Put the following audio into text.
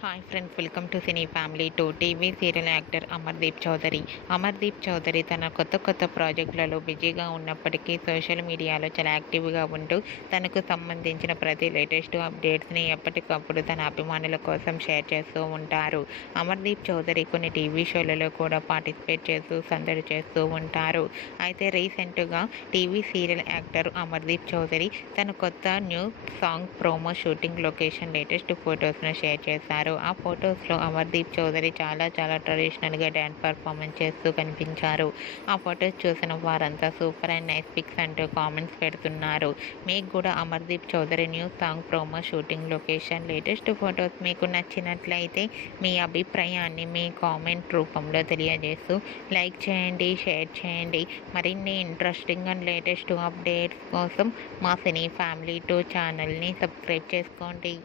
Hi friends, welcome to cine family two. TV serial actor Amardeep Chowdary. Amardeep Chowdary తన కొత్త ప్రాజెక్టులలో బిజీగా ఉన్నప్పటికీ సోషల్ మీడియాలో చాలా యాక్టివ్గా ఉంటూ తనకు సంబంధించిన ప్రతి లేటెస్ట్ అప్డేట్స్ని ఎప్పటికప్పుడు తన అభిమానుల కోసం షేర్ చేస్తూ ఉంటారు. అమర్దీప్ చౌదరి కొన్ని టీవీ షోలలో కూడా పార్టిసిపేట్ చేస్తూ సందడి చేస్తూ ఉంటారు. అయితే రీసెంట్గా TV serial actor Amardeep Chowdary తన కొత్త new song promo shooting location latest ఫొటోస్ను share చేశారు. ఆ ఫొటోస్లో అమర్దీప్ చౌదరి చాలా ట్రెడిషనల్గా డ్యాన్స్ పర్ఫార్మెన్స్ చేస్తూ కనిపించారు. ఆ ఫొటోస్ చూసిన వారంతా సూపర్ అండ్ నైస్ పిక్స్ అంటూ కామెంట్స్ పెడుతున్నారు. మీకు కూడా Amardeep Chowdary new song promo shooting location latest photos మీకు నచ్చినట్లయితే మీ అభిప్రాయాన్ని మీ కామెంట్ రూపంలో తెలియజేస్తూ లైక్ చేయండి, షేర్ చేయండి. మరిన్ని ఇంట్రెస్టింగ్ అండ్ లేటెస్ట్ అప్డేట్స్ కోసం మా సినీ ఫ్యామిలీ 2 ఛానల్ని సబ్స్క్రైబ్ చేసుకోండి.